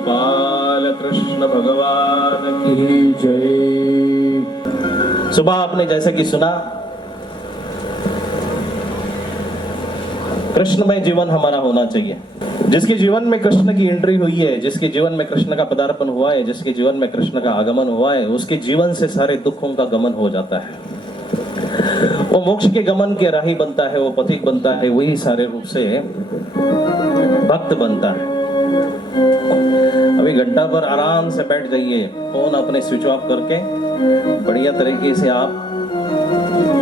गोपाल कृष्ण भगवान की जय। सुबह आपने जैसे कि सुना, कृष्णमय जीवन हमारा होना चाहिए। जिसके जीवन में कृष्ण की एंट्री हुई है, जिसके जीवन में कृष्ण का पदार्पण हुआ है, जिसके जीवन में कृष्ण का आगमन हुआ है, उसके जीवन से सारे दुखों का गमन हो जाता है। वो मोक्ष के गमन के राही बनता है, वो पथिक बनता है, वही सारे रूप से भक्त बनता है। अभी घंटा भर आराम से बैठ जाइए, फोन अपने स्विच ऑफ करके बढ़िया तरीके से आप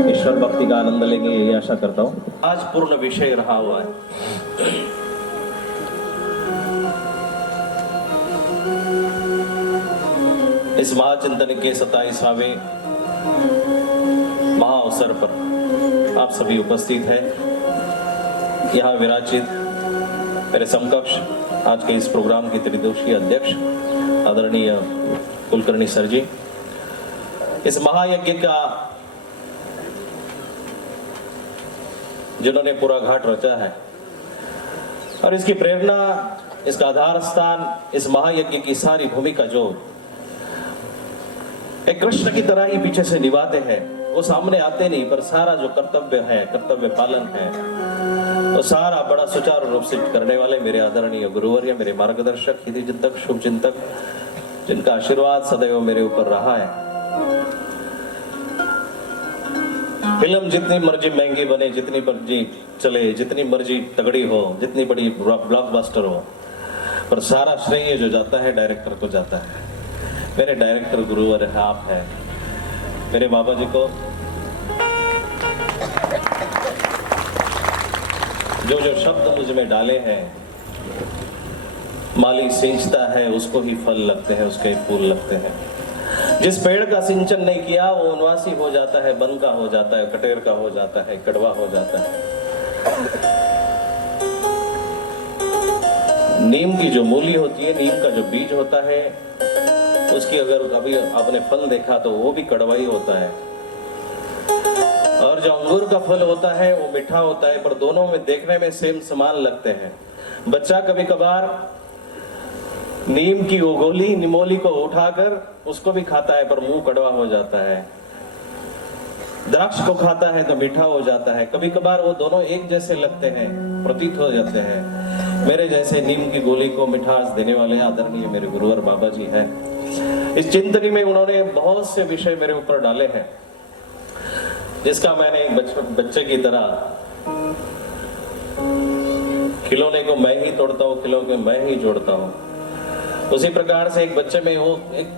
ईश्वर भक्ति का आनंद लेंगे, यही आशा करता हूँ। आज पूर्ण विषय रहा हुआ है। इस महाचिंतन के 27वें महाअवसर पर आप सभी उपस्थित हैं। यहाँ विराजित मेरे समकक्ष आज के इस प्रोग्राम के त्रिदोषीय अध्यक्ष आदरणीय कुलकर्णी सर जी, इस महायज्ञ का जिन्होंने पूरा घाट रचा है और इसकी प्रेरणा, इसका आधार स्थान, इस महायज्ञ की सारी भूमिका जो एक कृष्ण की तरह ही पीछे से निभाते हैं, वो सामने आते नहीं, पर सारा जो कर्तव्य है, कर्तव्य पालन है, वो सारा बड़ा सुचारू रूप से करने वाले मेरे आदरणीय गुरुवर्य, मेरे मार्गदर्शक, हित चिंतक, शुभ चिंतक, जिनका आशीर्वाद सदैव मेरे ऊपर रहा है। फिल्म जितनी मर्जी महंगी बने, जितनी मर्जी चले, जितनी मर्जी तगड़ी हो, जितनी बड़ी ब्लॉकबस्टर हो, पर सारा श्रेय जो जाता है डायरेक्टर को जाता है। मेरे डायरेक्टर गुरुवर आप हैं। मेरे बाबा जी को जो जो शब्द मुझ में डाले हैं, माली सींचता है उसको ही फल लगते हैं, उसके ही फूल लगते हैं। जिस पेड़ का सिंचन नहीं किया वो वनवासी हो जाता है, वन का हो जाता है, कटेर का हो जाता है, कड़वा हो जाता है। नीम की जो मूली होती है, नीम का जो बीज होता है, उसकी अगर कभी आपने फल देखा तो वो भी कड़वा ही होता है। और जो अंगूर का फल होता है वो मीठा होता है, पर दोनों में देखने में सेम समान लगते हैं। बच्चा कभी कभार नीम की वो गोली निमोली को उठाकर उसको भी खाता है, पर मुंह कड़वा हो जाता है। द्राक्ष को खाता है तो मीठा हो जाता है। कभी कभार वो दोनों एक जैसे लगते हैं, प्रतीत हो जाते हैं। मेरे जैसे नीम की गोली को मिठास देने वाले आदरणीय मेरे गुरुवर बाबा जी हैं। इस चिंतनी में उन्होंने बहुत से विषय मेरे ऊपर डाले हैं, जिसका मैंने एक बच्चे की तरह खिलौने को मैं ही तोड़ता हूँ, खिलौने को मैं ही जोड़ता हूँ, उसी प्रकार से एक बच्चे में वो एक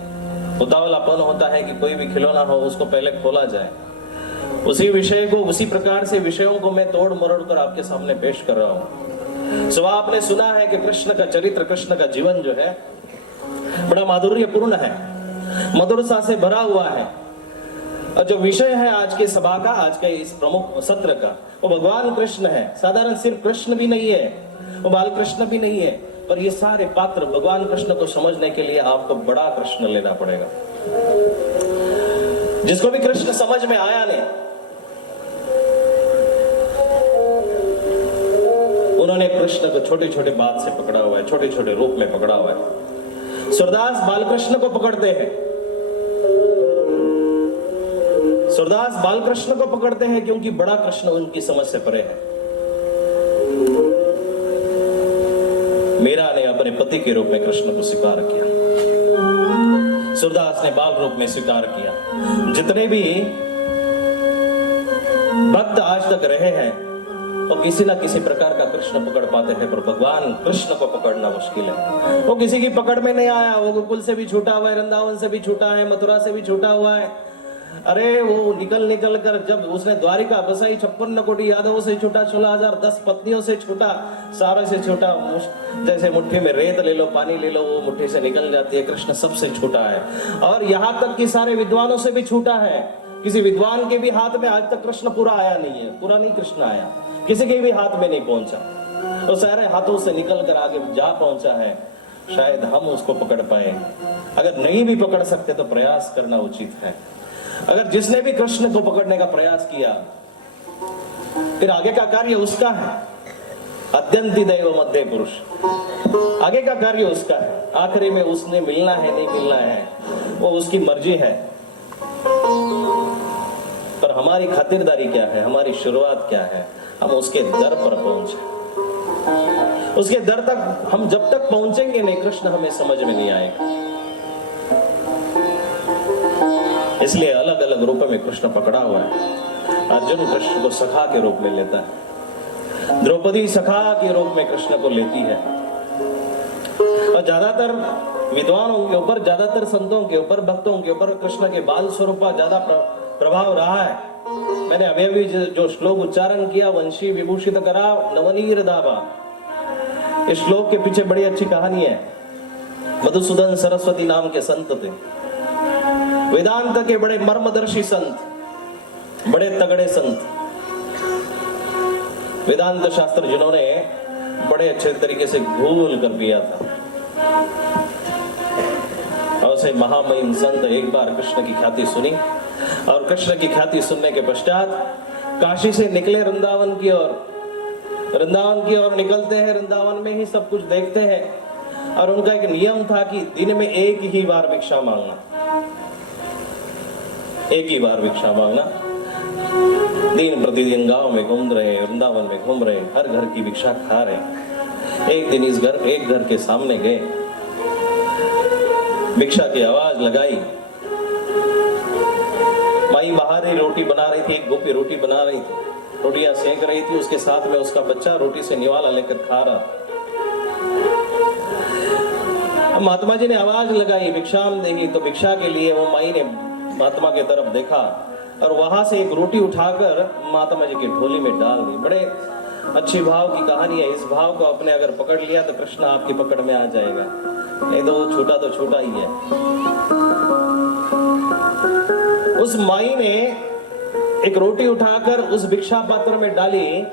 उतावलापन होता है कि कोई भी खिलौना हो उसको पहले खोला जाए। उसी विषय को, उसी प्रकार से विषयों को मैं तोड़ मरोड़ कर आपके सामने पेश कर रहा हूँ। सुबह आपने सुना है कि कृष्ण का चरित्र, कृष्ण का जीवन जो है बड़ा माधुर्यपूर्ण है, मधुरता से भरा हुआ है। और जो विषय है आज की सभा का, आज के इस प्रमुख सत्र का, वो भगवान कृष्ण है। साधारण सिर्फ कृष्ण भी नहीं है, वो बाल कृष्ण भी नहीं है, पर ये सारे पात्र भगवान कृष्ण को समझने के लिए आपको बड़ा कृष्ण लेना पड़ेगा। जिसको भी कृष्ण समझ में आया नहीं, उन्होंने कृष्ण को छोटे छोटे बात से पकड़ा हुआ है, छोटे छोटे रूप में पकड़ा हुआ है। सूरदास बालकृष्ण को पकड़ते हैं, सूरदास बालकृष्ण को पकड़ते हैं क्योंकि बड़ा कृष्ण उनकी समझ से परे है। मीरा ने अपने पति के रूप में कृष्ण को स्वीकार किया, सूरदास ने बाल रूप में स्वीकार किया। जितने भी भक्त आज तक रहे हैं वो किसी ना किसी प्रकार का कृष्ण पकड़ पाते हैं, पर भगवान कृष्ण को पकड़ना मुश्किल है। वो किसी की पकड़ में नहीं आया, वो गोकुल से भी छूटा हुआ है, वृंदावन से भी छूटा है, मथुरा से भी छूटा हुआ है। अरे वो निकल कर जब उसने द्वारिका बसाई, 56 कोटि यादवों से छूटा, 16,010 पत्नियों से छूटा, सारे से छूटा। जैसे मुट्ठी में रेत ले लो, पानी ले लो, वो मुट्ठी से निकल जाती है। कृष्ण सबसे छूटा है, और यहाँ तक कि सारे विद्वानों से भी छूटा है। किसी विद्वान के भी हाथ में आज तक कृष्ण पूरा आया नहीं है, पूरा नहीं कृष्ण आया, किसी के भी हाथ में नहीं पहुंचा। तो सारे हाथों से निकल कर आगे जा पहुंचा है। शायद हम उसको पकड़ पाए। अगर नहीं भी पकड़ सकते तो प्रयास करना उचित है। अगर जिसने भी कृष्ण को पकड़ने का प्रयास किया, फिर आगे का कार्य उसका है। अत्यंति दैव मध्य पुरुष। आगे का कार्य उसका है, आखिरी में उसने मिलना है नहीं मिलना है वो उसकी मर्जी है, पर हमारी खातिरदारी क्या है, हमारी शुरुआत क्या है, हम उसके दर पर पहुंचे। उसके दर तक हम जब तक पहुंचेंगे नहीं, कृष्ण हमें समझ में नहीं आएगा। इसलिए अलग अलग रूप में कृष्ण पकड़ा हुआ है। अर्जुन कृष्ण को सखा के रूप में लेता है, द्रौपदी सखा के रूप में कृष्ण को लेती है। और ज्यादातर विद्वानों के ऊपर, ज्यादातर संतों के ऊपर, भक्तों के ऊपर कृष्ण के बाल स्वरूप का ज्यादा प्रभाव रहा है। मैंने अभी अभी जो श्लोक उच्चारण किया, वंशी विभूषित करा नवनीर दावा, इस श्लोक के पीछे बड़ी अच्छी कहानी है। मधुसूदन सरस्वती नाम के संत थे, वेदांत के बड़े मर्मदर्शी संत, बड़े तगड़े संत, वेदांत शास्त्र जिन्होंने बड़े अच्छे तरीके से घोल कर दिया था। और से महामहिम संत एक बार कृष्ण की ख्याति सुनी, और कृष्ण की ख्याति सुनने के पश्चात काशी से निकले वृंदावन की ओर। वृंदावन की ओर निकलते हैं, वृंदावन में ही सब कुछ देखते हैं, और उनका एक नियम था कि दिन में एक ही बार भिक्षा मांगना, एक ही बार भिक्षा मांगना। दिन प्रतिदिन गांव में घूम रहे, वृंदावन में घूम रहे, हर घर की भिक्षा खा रहे। एक दिन एक घर के सामने गए, भिक्षा की आवाज लगाई। माई बाहर ही रोटी बना रही थी, एक गोपी रोटी बना रही थी, रोटियां सेक रही थी, उसके साथ में उसका बच्चा रोटी से निवाला लेकर खा रहा। महात्मा जी ने आवाज लगाई भिक्षाम देही, तो भिक्षा के लिए वो माई ने महात्मा की तरफ देखा और वहां से एक रोटी उठाकर महात्मा जी की झोली में डाल दी। बड़े अच्छी भाव की कहानी है। इस भाव को आपने अगर पकड़ लिया तो कृष्ण आपकी पकड़ में आ जाएगा, नहीं तो छोटा ही है। उस माई ने एक रोटी उठाकर उस भिक्षा पात्र में डाली।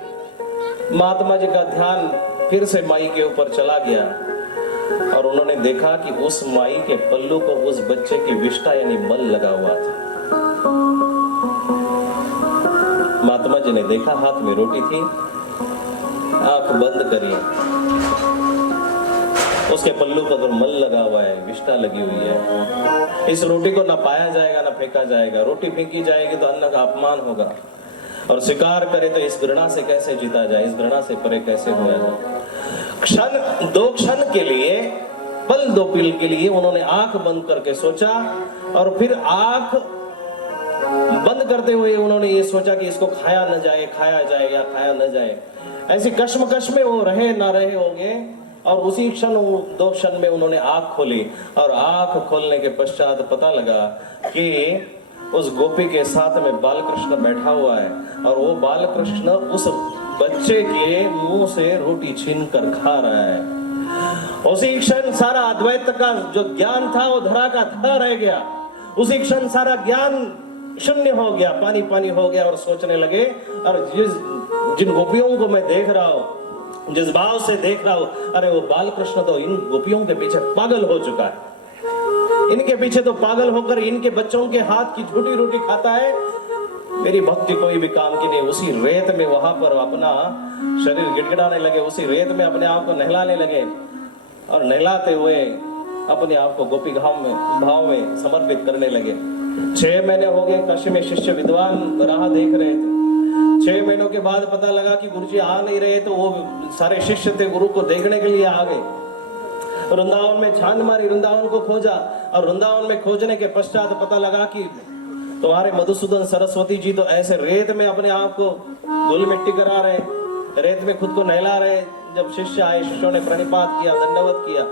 महात्मा जी का ध्यान फिर से माई के ऊपर चला गया और उन्होंने देखा कि उस माई के पल्लू को उस बच्चे की विष्ठा यानी मल लगा हुआ था। महात्मा जी ने देखा, हाथ में रोटी थी, आंख बंद करी, उसके पल्लू पर तो मल लगा हुआ है, विष्ठा लगी हुई है। इस रोटी को ना पाया जाएगा ना फेंका जाएगा। रोटी फेंकी जाएगी तो अन्न का अपमान होगा, और स्वीकार करे तो इस घृणा से कैसे जीता जाए, इस घृणा से परे कैसे होया जाए। क्षण दो क्षण के लिए, पल दो पल के लिए उन्होंने आंख बंद करके सोचा, और फिर आंख बंद करते हुए उन्होंने ये सोचा कि इसको खाया न जाए, खाया जाए या खाया न जाए। ऐसी कश्मकश में वो रहे ना रहे होंगे, और उसी क्षण, दो क्षण में उन्होंने आंख खोली, और आंख खोलने के पश्चात पता लगा कि उस गोपी के साथ में बालकृष्ण बैठा हुआ है, और वो बालकृष्ण उस बच्चे के मुंह से रोटी छीन कर खा रहा है। उसी क्षण सारा अद्वैत का जो ज्ञान था वो धरा का धरा रह गया। उसी क्षण सारा ज्ञान शून्य हो गया, पानी पानी हो गया, और सोचने लगे, और जिन गोपियों को मैं देख रहा हूं, जिस भाव से देख रहा हूं, अरे वो बालकृष्ण तो इन गोपियों के पीछे पागल हो चुका है, इनके पीछे तो पागल होकर इनके बच्चों के हाथ की झूठी रोटी खाता है। मेरी भक्ति कोई भी काम की नहीं। उसी रेत में वहां पर अपना शरीर गिड़गिड़ाने लगे, उसी रेत में अपने आप को नहलाने लगे, और नहलाते हुए अपने आप को गोपी भाव में समर्पित करने लगे। 6 महीने हो गए, काशी में शिष्य विद्वान राह देख रहे थे। 6 महीनों के बाद पता लगा कि गुरुजी आ नहीं रहे, तो वो सारे शिष्य थे गुरु को देखने के लिए आ गए। वृंदावन में छान मारी, वृंदावन को खोजा, और वृंदावन में खोजने के पश्चात पता लगा कि तुम्हारे मधुसूदन सरस्वती जी तो ऐसे रेत में अपने आप को धूल मिट्टी करा रहे, रेत में खुद को नहला रहे। जब शिष्य आए, शिष्यों ने प्रणिपात किया, दंडवत किया,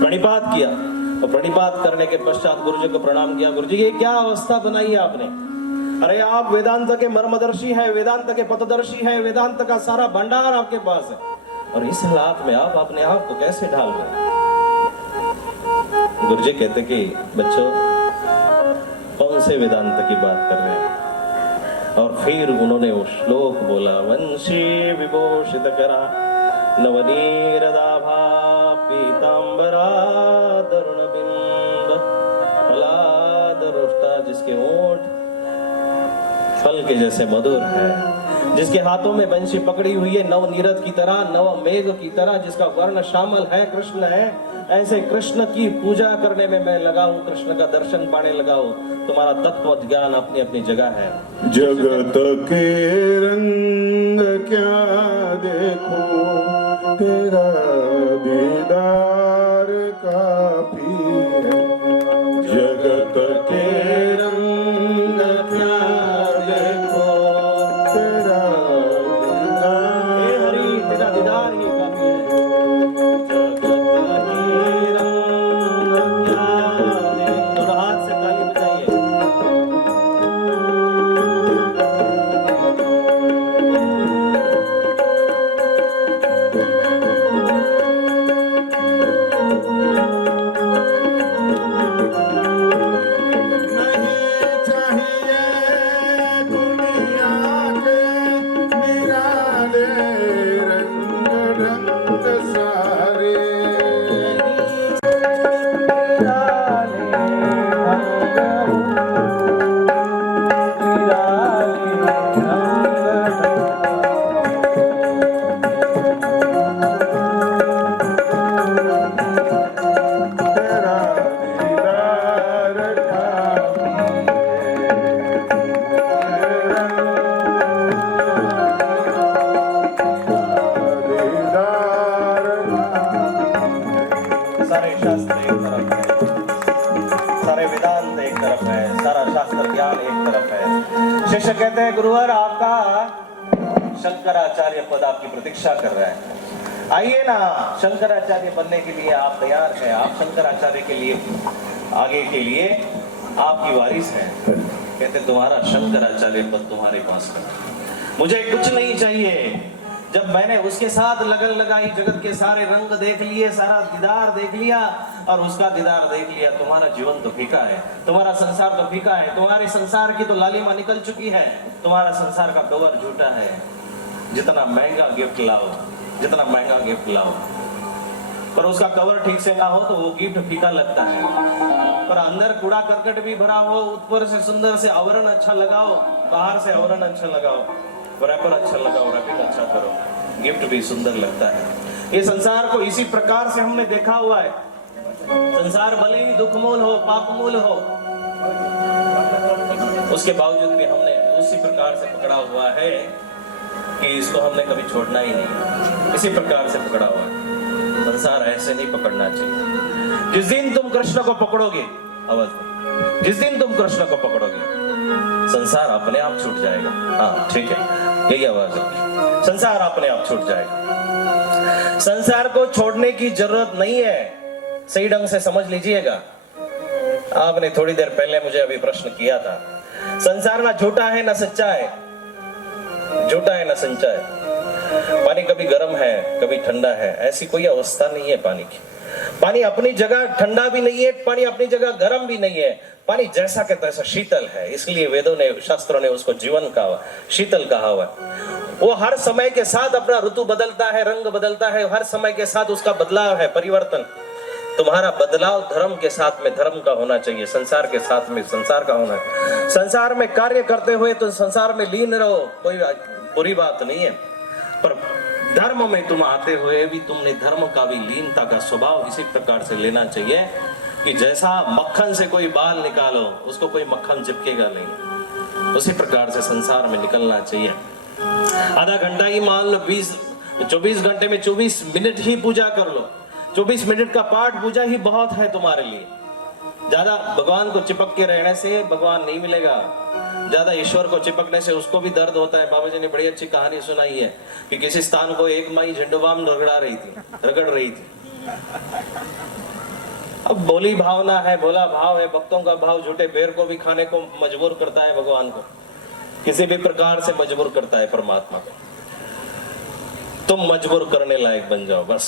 प्रणिपात किया, और प्रणिपात करने के पश्चात गुरुजी को प्रणाम किया। गुरुजी ये क्या अवस्था बनाई है आपने? अरे आप वेदांत के मर्मदर्शी हैं, वेदांत के पथदर्शी हैं, वेदांत का सारा भंडार आपके पास है, और इस हालात में आप अपने आप को कैसे ढाल रहे हैं? गुरुजी कहते कि बच्चों, कौन से वेदांत की बात कर रहे हैं? और फिर उन्होंने वो श्लोक बोला, वंशी विभूषित करा नवनीरदाभा पीतांबरा तरुण बिंब फलाद रुष्टा, जिसके ओंठ फल के जैसे मधुर है, जिसके हाथों में बंशी पकड़ी हुई है नव नीरद की तरह, नव मेघ की तरह, जिसका वर्ण श्यामल है, कृष्ण है। ऐसे कृष्ण की पूजा करने में मैं लगा हूँ, कृष्ण का दर्शन पाने लगा हूँ। तुम्हारा तत्व ज्ञान अपनी अपनी जगह है। जगत के रंग क्या देखो, तेरा दीदार काफी है। जगत के रंग क्या देखो, तेरा दीदार, हे हरि तेरा दीदार ही काफी है। जगत के रंग क्या देखो। दोनों हाथ से ताली बजाइए। नहीं चाहिए दुनिया के निराले रंग ढंग सारे। तेरा दीदार काफी है। दीदार सारे शास्त्र एक तरफ है, सारे वेदांत एक तरफ है, सारा शास्त्र ज्ञान एक तरफ है। शिष्य कहते हैं गुरुवर आपका शंकराचार्य पद आपकी प्रतीक्षा कर रहा है, आइए ना। शंकराचार्य बनने के लिए आप तैयार हैं, आप शंकराचार्य के लिए आगे के लिए आपकी वारिस है। कहते तुम्हारा शंकराचार्य पद तुम्हारे पास है, मुझे कुछ नहीं चाहिए। जब मैंने उसके साथ लगन लगाई, जगत के सारे रंग देख लिए, सारा दीदार देख लिया और उसका दीदार देख लिया, तुम्हारा जीवन तो फीका है, तुम्हारा संसार तो फीका है, तुम्हारे संसार की तो लालिमा निकल चुकी है, तुम्हारा संसार का कवर झूठा है। जितना महंगा गिफ्ट लाओ, जितना महंगा गिफ्ट लाओ, पर उसका कवर ठीक से ना हो तो वो गिफ्ट फीका लगता है। पर अंदर कूड़ा करकट भी भरा हो, ऊपर से सुंदर से आवरण अच्छा लगाओ, बाहर से आवरण अच्छा लगाओ, रैपर अच्छा लगाओ, रैपिंग अच्छा करो, गिफ्ट भी सुंदर लगता है। ये संसार को इसी प्रकार से हमने देखा हुआ है। संसार भले ही दुखमूल हो, पापमूल हो, उसके बावजूद भी हमने उसी प्रकार से पकड़ा हुआ है कि इसको हमने कभी छोड़ना ही नहीं। इसी प्रकार से पकड़ा हुआ है। संसार ऐसे नहीं पकड़ना चाहिए। जिस दिन तुम कृष्ण को पकड़ोगे, आवाज, जिस दिन तुम कृष्ण को पकड़ोगे, संसार अपने आप छूट जाएगा। हाँ ठीक है, यही आवाज है, संसार अपने आप छूट जाएगा। संसार को छोड़ने की जरूरत नहीं है, सही ढंग से समझ लीजिएगा। आपने थोड़ी देर पहले मुझे अभी प्रश्न किया था, संसार ना झूठा है ना सच्चा है, झूठा है ना सच्चा है। पानी कभी गर्म है कभी ठंडा है, ऐसी कोई अवस्था नहीं है पानी की। पानी अपनी जगह ठंडा भी नहीं है, पानी अपनी जगह गर्म भी नहीं है, पानी जैसा के तैसा शीतल है। इसलिए वेदों ने, शास्त्रों ने उसको जीवन कहा, शीतल कहा हुआ। वो हर समय के साथ अपना ऋतु बदलता है, रंग बदलता है, हर समय के साथ उसका बदलाव है, परिवर्तन। तुम्हारा बदलाव धर्म के साथ में धर्म का होना चाहिए, संसार के साथ में संसार का होना है। संसार में कार्य करते हुए तो संसार में लीन रहो, कोई बुरी बात नहीं है, पर धर्म में तुम आते हुए भी तुमने धर्म का भी लीनता का स्वभाव इसी प्रकार से लेना चाहिए कि जैसा मक्खन से कोई बाल निकालो उसको कोई मक्खन चिपकेगा नहीं, उसी प्रकार से संसार में निकलना चाहिए। आधा घंटा ही मान लो, 24 घंटे में 24 मिनट ही पूजा कर लो, 24 मिनट का पाठ पूजा ही बहुत है तुम्हारे लिए। ज्यादा भगवान को चिपक के रहने से भगवान नहीं मिलेगा, ज्यादा ईश्वर को चिपकने से उसको भी दर्द होता है। बाबा जी ने बड़ी अच्छी कहानी सुनाई है कि किसी स्थान को एक माई झंडोबाम रगड़ रही थी। अब बोली भावना है, भोला भाव है, भक्तों का भाव झूठे बेर को भी खाने को मजबूर करता है, भगवान को किसी भी प्रकार से मजबूर करता है परमात्मा को। तुम मजबूर करने लायक बन जाओ बस।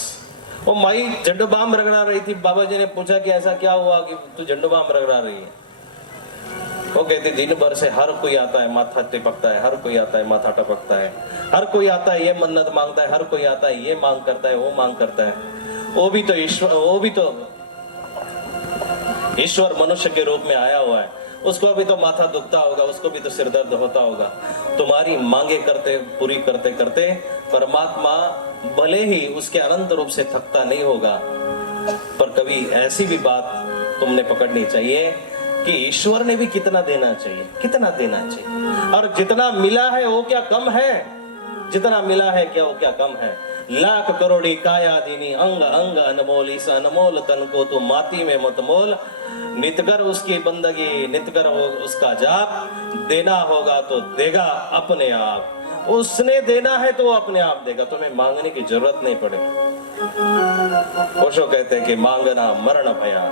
वो माई झंडोबाम रगड़ा रही थी, बाबा जी ने पूछा कि ऐसा क्या हुआ कि तू झंडोबाम रगड़ा रही है। वो कहती दिन भर से हर कोई आता है माथा टिपकता है, हर कोई आता है माथा टपकता है, हर कोई आता है ये मन्नत मांगता है, हर कोई आता है ये मांग करता है, वो मांग करता है। वो भी तो ईश्वर मनुष्य के रूप में आया हुआ है, उसको भी तो माथा दुखता होगा, उसको भी तो सिर दर्द होता होगा। तुम्हारी मांगे करते पूरी करते करते परमात्मा भले ही उसके अनंत रूप से थकता नहीं होगा, पर कभी ऐसी भी बात तुमने पकड़नी चाहिए कि ईश्वर ने भी कितना देना चाहिए, कितना देना चाहिए। और जितना मिला है वो क्या कम है, जितना मिला है क्या वो क्या कम है। लाख करोड़ी काया दीनी अंग अंग अनमोल, इस अनमोल तन को तू माटी में मत मोल। नित कर उसकी बंदगी, नित कर उसका जाप, देना होगा तो देगा अपने आप। उसने देना है तो वो अपने आप देगा, तुम्हें मांगने की जरूरत नहीं पड़ेगी। ओशो कहते हैं कि मांगना मरण भया,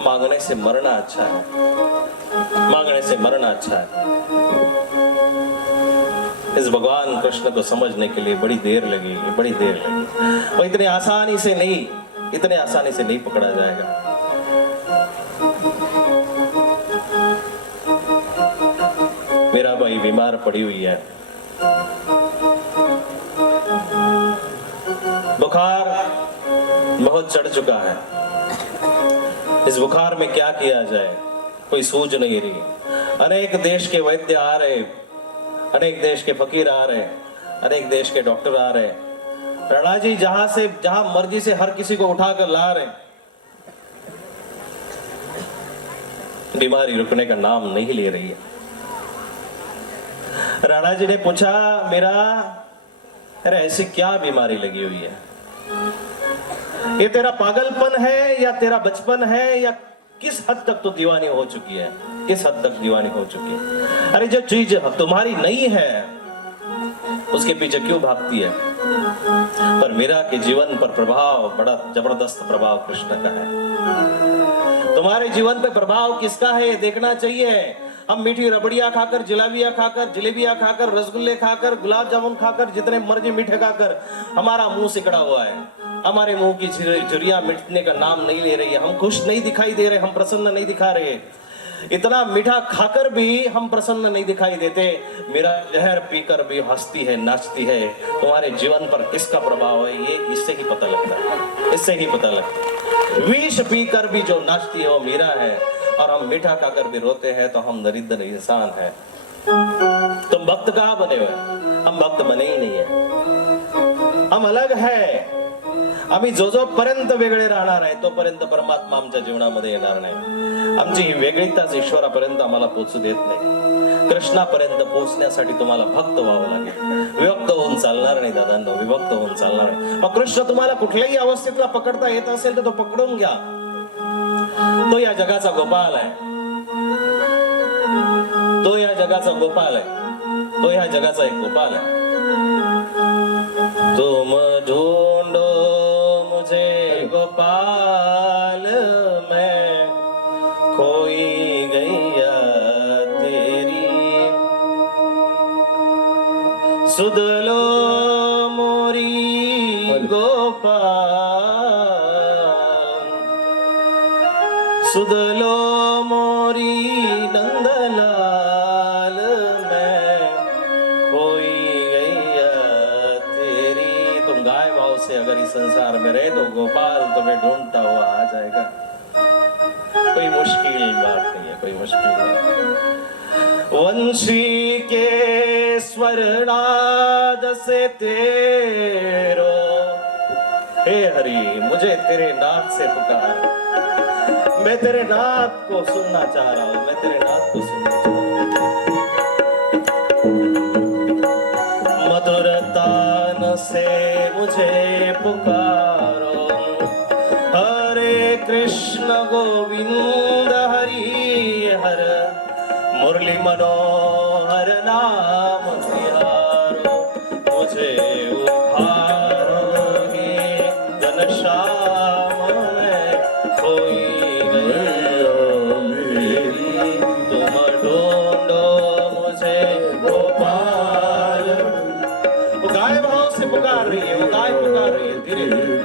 मांगने से मरना अच्छा है, मांगने से मरना अच्छा है। इस भगवान कृष्ण को समझने के लिए बड़ी देर लगेगी, बड़ी देर लगेगी। वो इतने आसानी से नहीं पकड़ा जाएगा। मेरा भाई बीमार पड़ी हुई है, बुखार बहुत चढ़ चुका है। इस बुखार में क्या किया जाए, कोई सूझ नहीं रही। अनेक देश के वैद्य आ रहे, अनेक देश के फकीर आ रहे, अनेक देश के डॉक्टर आ रहे। राणा जी जहां मर्जी से हर किसी को उठाकर ला रहे, बीमारी रुकने का नाम नहीं ले रही है। राणा जी ने पूछा, मेरा अरे ऐसी क्या बीमारी लगी हुई है? ये तेरा पागलपन है या तेरा बचपन है, या किस हद तक तो दीवानी हो चुकी है, किस हद तक दीवानी हो चुकी है? अरे जो चीज तुम्हारी नहीं है उसके पीछे क्यों भागती है? पर मेरा के जीवन पर प्रभाव, बड़ा जबरदस्त प्रभाव कृष्ण का है। तुम्हारे जीवन पे प्रभाव किसका है देखना चाहिए। हम मीठी रबड़ियां खाकर, जलेबियां खाकर, रसगुल्ले खाकर, गुलाब जामुन खाकर, जितने मर्जी मीठे खाकर हमारा मुंह सिकड़ा हुआ है। हमारे मुंह की झुर्रियां मिटने का नाम नहीं ले रही है। हम खुश नहीं दिखाई दे रहे, हम प्रसन्न नहीं दिखा रहे। इतना मीठा खाकर भी हम प्रसन्न नहीं दिखाई देते। मेरा जहर पीकर भी हंसती है, नाचती है। तुम्हारे जीवन पर किसका प्रभाव है, ये इससे ही पता लगता है, इससे ही पता लगता है। विष पीकर भी जो नाचती है वो मीरा है, और हम मीठा खाकर भी रोते हैं तो हम दरिद्र इंसान हैं। तुम भक्त कहाँ बने हुए? हम भक्त बने ही नहीं है, हम अलग है। आम्ही जो पर्यंत वेगळे राहणार आहे तोपर्यंत परमात्मा आमच्या जीवनामध्ये येणार नाही। आमची ही वेगळीताच ईश्वरापर्यंत आम्हाला पोहोचू देत नाही। कृष्णापर्यंत पोहोचण्यासाठी तुम्हाला भक्त व्हावं लागेल। विभक्त होऊन चालणार नाही दादांनो, विभक्त होऊन चालणार नाही। मग कृष्ण तुम्हाला कुठल्याही अवस्थेतला पकडता येत असेल तर तो पकडून घ्या। तो या जगाचा गोपाल आहे, तो या जगाचा गोपाल आहे, तो या जगाचा एक गोपाल आहे। तुम ढूंढो मुझे गोपाल, मैं खोई गैया तेरी। सुध लो मोरी गोपाल, सुध लो मोरी नंदलाल, मैं खोई गैया तेरी। तुम गाय भाव से अगर इस संसार में रहे तो गोपाल तुम्हें ढूंढता हुआ आ जाएगा। कोई मुश्किल बात नहीं है, कोई मुश्किल बात नहीं। वंशी के स्वर्णाद से तेरो, हे हरि मुझे तेरे नाद से पुकार। मैं तेरे नाद को सुनना चाह रहा हूं, मैं तेरे नाद को सुनना चाह रहा हूं। मधुर तान से मुझे पुकारो, हरे कृष्ण गोविंद हरि हर, मुरली मनोहर नाम तिहारो। मुझे उभारो हे घनश्याम, में खोई पुकार रही है, वो गाय पुकार रही है धीरे धीरे।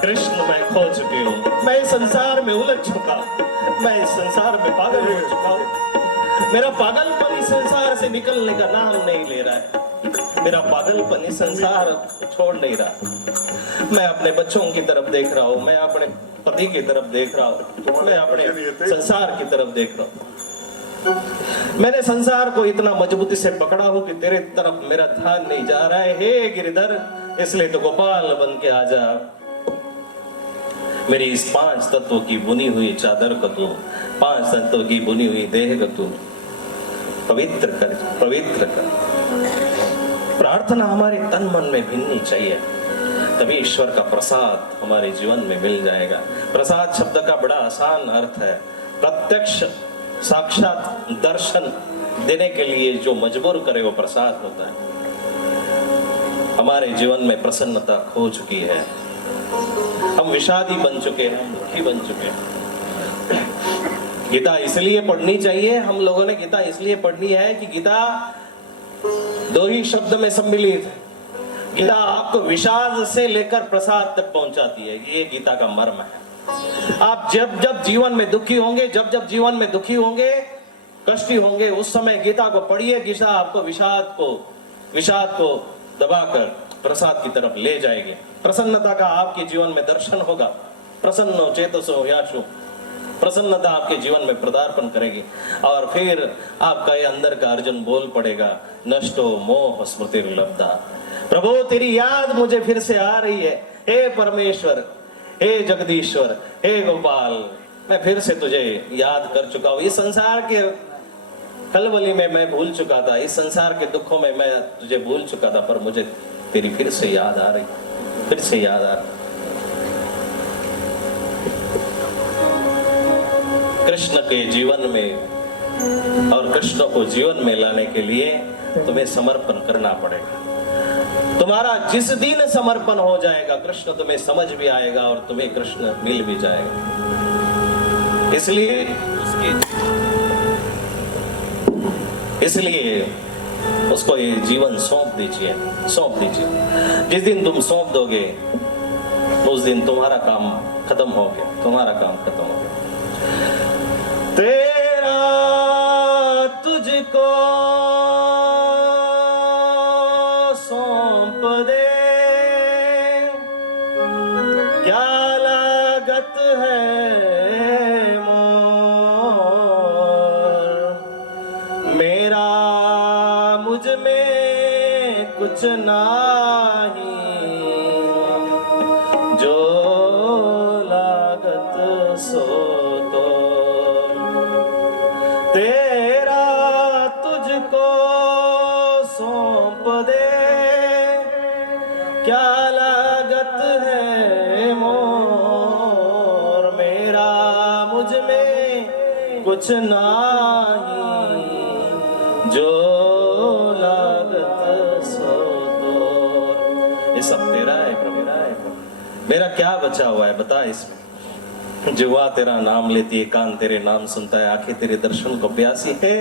कृष्ण मैं खो चुकी हूँ, मैं इस संसार में उलझ चुका हूँ, मैं इस संसार में पागल हो चुका हूँ। मेरा पागलपन इस संसार से निकलने का नाम नहीं ले रहा है। मेरा पागलपन इस संसार छोड़ नहीं रहा। मैं अपने बच्चों की तरफ देख रहा हूँ, मैं अपने पति की तरफ देख रहा हूँ, मैं अपने संसार की तरफ देख रहा हूँ। मैंने संसार को इतना मजबूती से पकड़ा हूं कि तेरे तरफ मेरा ध्यान नहीं जा रहा है। हे गिरधर, इसलिए तो गोपाल बन के आजा। मेरी इस 5 तत्वों की बुनी हुई चादर को तू, 5 तत्वों की बुनी हुई देह को तू पवित्र कर, पवित्र कर। प्रार्थना हमारे तन मन में भिन्नी चाहिए, तभी ईश्वर का प्रसाद हमारे जीवन में मिल जाएगा। प्रसाद शब्द का बड़ा आसान अर्थ है, प्रत्यक्ष साक्षात दर्शन देने के लिए जो मजबूर करे वो प्रसाद होता है। हमारे जीवन में प्रसन्नता खो चुकी है, हम विषादी बन चुके हैं, हम दुखी बन चुके हैं। गीता इसलिए पढ़नी चाहिए, हम लोगों ने गीता इसलिए पढ़नी है कि गीता 2 ही शब्द में सम्मिलित है। गीता आपको विषाद से लेकर प्रसाद तक पहुंचाती है, ये गीता का मर्म है। आप जब जब जीवन में दुखी होंगे, जब जब जीवन में दुखी होंगे, कष्टी होंगे, उस समय गीता को पढ़िए। गीता आपको विषाद को दबाकर प्रसाद की तरफ ले जाएगी। प्रसन्नता का आपके जीवन में दर्शन होगा। प्रसन्नो चेतसो याशु, प्रसन्नता आपके जीवन में पदार्पण करेगी और फिर आपका ये अंदर का अर्जुन बोल पड़ेगा, नष्टो मोह स्मृतिर्लब्धा। प्रभु तेरी याद मुझे फिर से आ रही है। हे परमेश्वर, हे जगदीश्वर, हे गोपाल, मैं फिर से तुझे याद कर चुका हूं। इस संसार के खलबली में मैं भूल चुका था, इस संसार के दुखों में मैं तुझे भूल चुका था, पर मुझे तेरी फिर से याद आ रही, फिर से याद आ रही। कृष्ण के जीवन में और कृष्ण को जीवन में लाने के लिए तुम्हें समर्पण करना पड़ेगा। तुम्हारा जिस दिन समर्पण हो जाएगा, कृष्ण तुम्हें समझ भी आएगा और तुम्हें कृष्ण मिल भी जाएगा। इसलिए उसको ये जीवन सौंप दीजिए, सौंप दीजिए। जिस दिन तुम सौंप दोगे उस दिन तुम्हारा काम खत्म हो गया, तुम्हारा काम खत्म हो गया। तेरा तुझको सौंप दे, क्या लागत है मोर, मेरा मुझ में कुछ नहीं, जो लागत सो तो तेरा तुझको सौंप दे, क्या लागत है मोर, मेरा मुझ में कुछ नहीं, जो लागत सो तो। ये सब तेरा है प्रभु, मेरा क्या बचा हुआ है बता। इसमें जुआ तेरा नाम लेती है, कान तेरे नाम सुनता है, आंखें तेरे दर्शन को प्यासी है,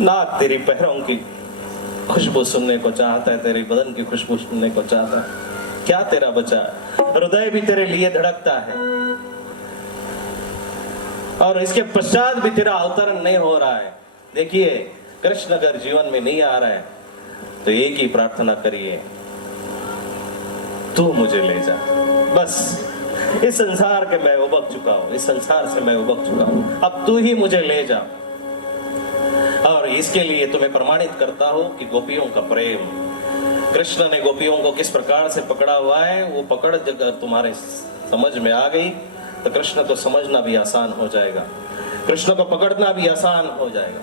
नाक तेरी पैरों की खुशबू सुनने को चाहता है, तेरी बदन की खुशबू सुनने को चाहता है। क्या तेरा बचा है? हृदय भी तेरे लिए धड़कता है और इसके पश्चात भी तेरा अवतरण नहीं हो रहा है। देखिए, कृष्ण अगर जीवन में नहीं आ रहा है तो एक ही प्रार्थना करिए, तू मुझे ले जा। बस इस संसार के मैं उबक चुका हूं, इस संसार से मैं उबक चुका हूं, अब तू ही मुझे ले जा। और इसके लिए तुम्हें प्रमाणित करता हूं कि गोपियों का प्रेम, कृष्ण ने गोपियों को किस प्रकार से पकड़ा हुआ है, वो पकड़ अगर तुम्हारे समझ में आ गई तो कृष्ण को समझना भी आसान हो जाएगा, कृष्ण को पकड़ना भी आसान हो जाएगा।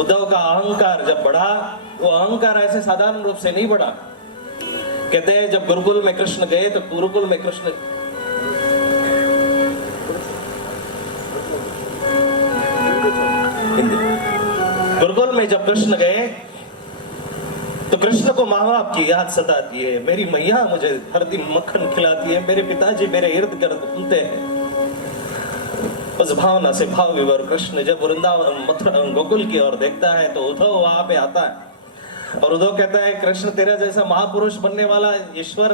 उद्धव का अहंकार जब बढ़ा, वो अहंकार ऐसे साधारण रूप से नहीं बढ़ा। कहते हैं जब गुरुकुल में कृष्ण गए तो गुरुकुल में कृष्ण गुरुकुल में जब कृष्ण गए तो कृष्ण को माँ बाप की याद सताती है। मेरी मैया मुझे हर दिन मक्खन खिलाती है, मेरे पिताजी मेरे इर्द गिर्द घूमते हैं। उस भावना से भाव विवर कृष्ण जब वृंदावन मथुरा गोकुल की ओर देखता है तो उद्धव वहां पे आता है और उद्धव कहता है कृष्ण तेरा जैसा महापुरुष बनने वाला, ईश्वर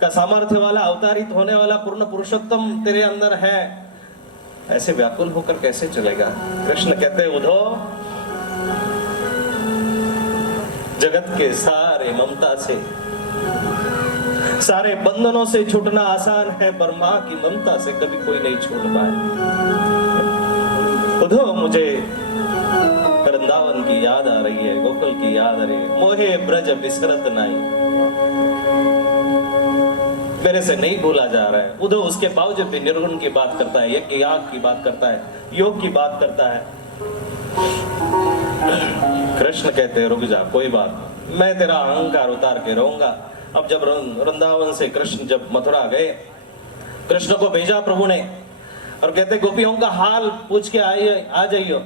का सामर्थ्य वाला, अवतारित होने वाला पूर्ण पुरुषोत्तम तेरे अंदर है, ऐसे व्याकुल होकर कैसे चलेगा? कृष्ण कहते हैं उद्धव, जगत के सारे ममता से, सारे बंधनों से छूटना आसान है, पर मां की ममता से कभी कोई नहीं छूट पाए। उधो मुझे वृंदावन की याद आ रही है, गोकुल की याद आ रही है। मोहे ब्रज बिसरत नहीं, मेरे से नहीं भूला जा रहा है। उधो उसके बावजूद भी निर्गुण की बात करता है, यज्ञ याग की बात करता है, योग की बात करता है। कृष्ण कहते हैं रुक जा, कोई बात नहीं, मैं तेरा अहंकार उतार के रहूंगा। अब जब वृंदावन से कृष्ण जब मथुरा गए, कृष्ण को भेजा प्रभु ने और कहते गोपियों का हाल पूछ के आइए, आ जाइयो।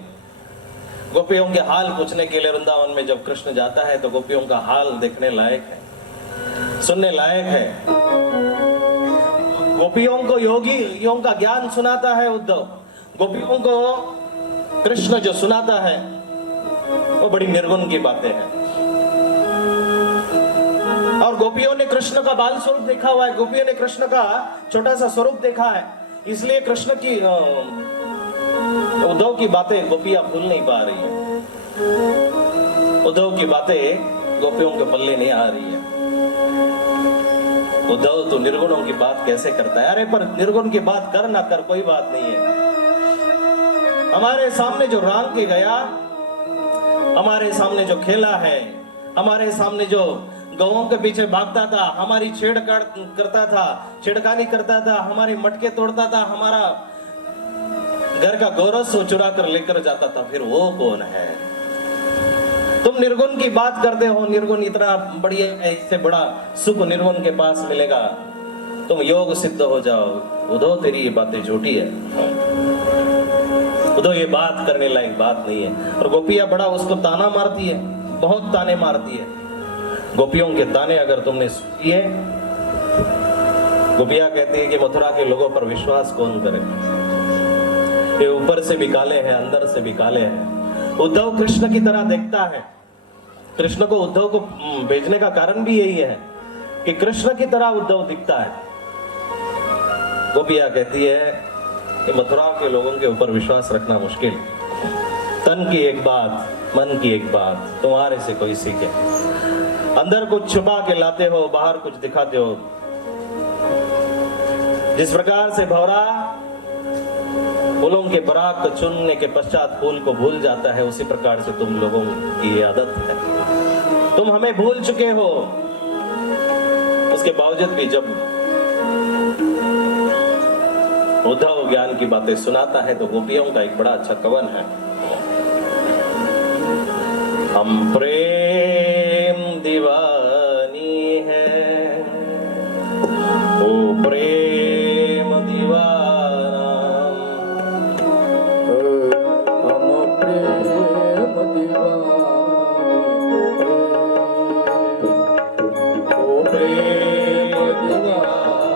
गोपियों के हाल पूछने के लिए वृंदावन में जब कृष्ण जाता है तो गोपियों का हाल देखने लायक है, सुनने लायक है। गोपियों को योगियों का ज्ञान सुनाता है उद्धव। गोपियों को कृष्ण जो सुनाता है वो बड़ी निर्गुण की बातें हैं। और गोपियों ने कृष्ण का बाल स्वरूप देखा हुआ है, गोपियों ने कृष्ण का छोटा सा स्वरूप देखा है, इसलिए कृष्ण की उद्धव की बातें गोपियां भूल नहीं पा रही है। उद्धव की बातें गोपियों के पल्ले नहीं आ रही है। उद्धव तो निर्गुणों की बात कैसे करता है? अरे पर निर्गुण की बात कर ना कर, कोई बात नहीं है। हमारे सामने जो रांग के गया, हमारे सामने जो खेला है, हमारे सामने जो गौओं के पीछे भागता था, हमारी छेड़छाड़ करता था, छिड़कानी करता था, हमारे मटके तोड़ता था, हमारा घर का गोरस चुरा कर लेकर जाता था, फिर वो कौन है? तुम निर्गुण की बात करते हो, निर्गुण इतना बढ़िया है, इससे बड़ा सुख निर्गुण के पास मिलेगा। तुम योग सिद्ध हो जाओ। उद्धव तेरी ये बातें झूठी है, उद्धव ये बात करने लायक बात नहीं है। और गोपियां बड़ा उसको ताना मारती है, बहुत ताने मारती है। गोपियों के ताने अगर तुमने सुने, गोपियां कहती है कि मथुरा के लोगों पर विश्वास कौन करे, ये ऊपर से भी काले हैं, अंदर से भी काले हैं। उद्धव कृष्ण की तरह देखता है। कृष्ण को उद्धव को भेजने का कारण भी यही है कि कृष्ण की तरह उद्धव दिखता है। गोपियां कहती है कि मथुरा के लोगों के ऊपर विश्वास रखना मुश्किल, तन की एक बात, मन की एक बात, तुम्हारे से कोई सीखे। अंदर कुछ छुपा के लाते हो, बाहर कुछ दिखाते हो। जिस प्रकार से भौरा फूलों के पराग को चुनने के पश्चात फूल को भूल जाता है, उसी प्रकार से तुम लोगों की ये आदत है। तुम हमें भूल चुके हो। उसके बावजूद भी जब उद्धव ज्ञान की बातें सुनाता है तो गोपियों का एक बड़ा अच्छा कवन है। हम प्रेम दीवानी है, ओ प्रेम दीवाना, हम प्रेम दीवाने, ओ प्रेम दीवाना,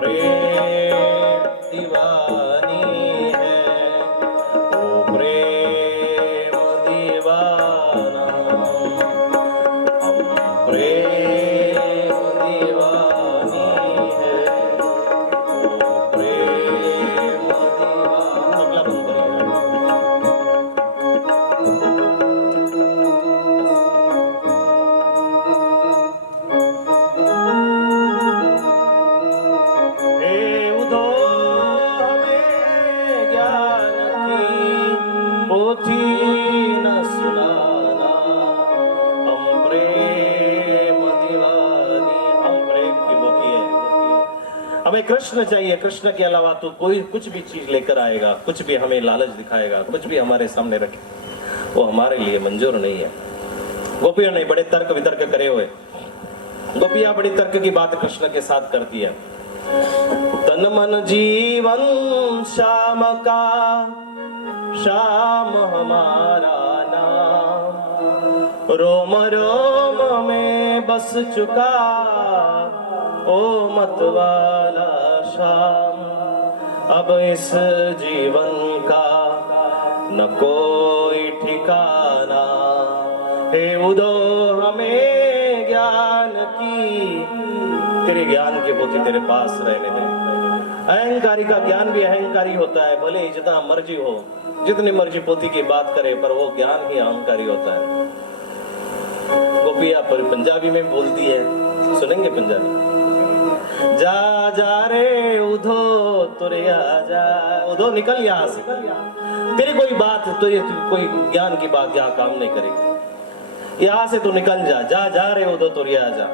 प्रेम दीवानी है, ओ प्रेम दीवाना, हम प्रेम दीवानी है, ओ प्रेम दीवाना। अगला बंद करिए। हे उद्धव हमें ज्ञान की पोथी न सुनाना, हम प्रेम दीवानी, हम प्रेम की भूखी है। हमें कृष्ण चाहिए, कृष्ण के अलावा तो कोई कुछ भी चीज लेकर आएगा, कुछ भी हमें लालच दिखाएगा, कुछ भी हमारे सामने रखे, वो हमारे लिए मंजूर नहीं है। गोपियों ने बड़े तर्क वितर्क करे हुए, गोपियां बड़ी तर्क की बात कृष्ण के साथ करती है। तन मन जीवन श्याम का, श्याम हमारा नाम, रोम रोम में बस चुका ओ मतवाला श्याम। अब इस जीवन का न कोई ठिकाना, हे उद्धव हमें ज्ञान की, तेरे ज्ञान की पोथी तेरे पास रहने दे। अहंकारी का ज्ञान भी अहंकारी होता है, भले ही जितना मर्जी हो, जितनी मर्जी पोथी की बात करे पर वो ज्ञान ही अहंकारी होता है। गोपिया पर पंजाबी में बोलती है, सुनेंगे पंजाबी। जा जा रे उधो तुरिया जा, उधो निकल यहाँ से, तेरी कोई बात तो ये कोई ज्ञान की बात यहाँ काम नहीं करेगी, यहाँ से तू निकल जा, जा जा रे उधो तुरिया जा।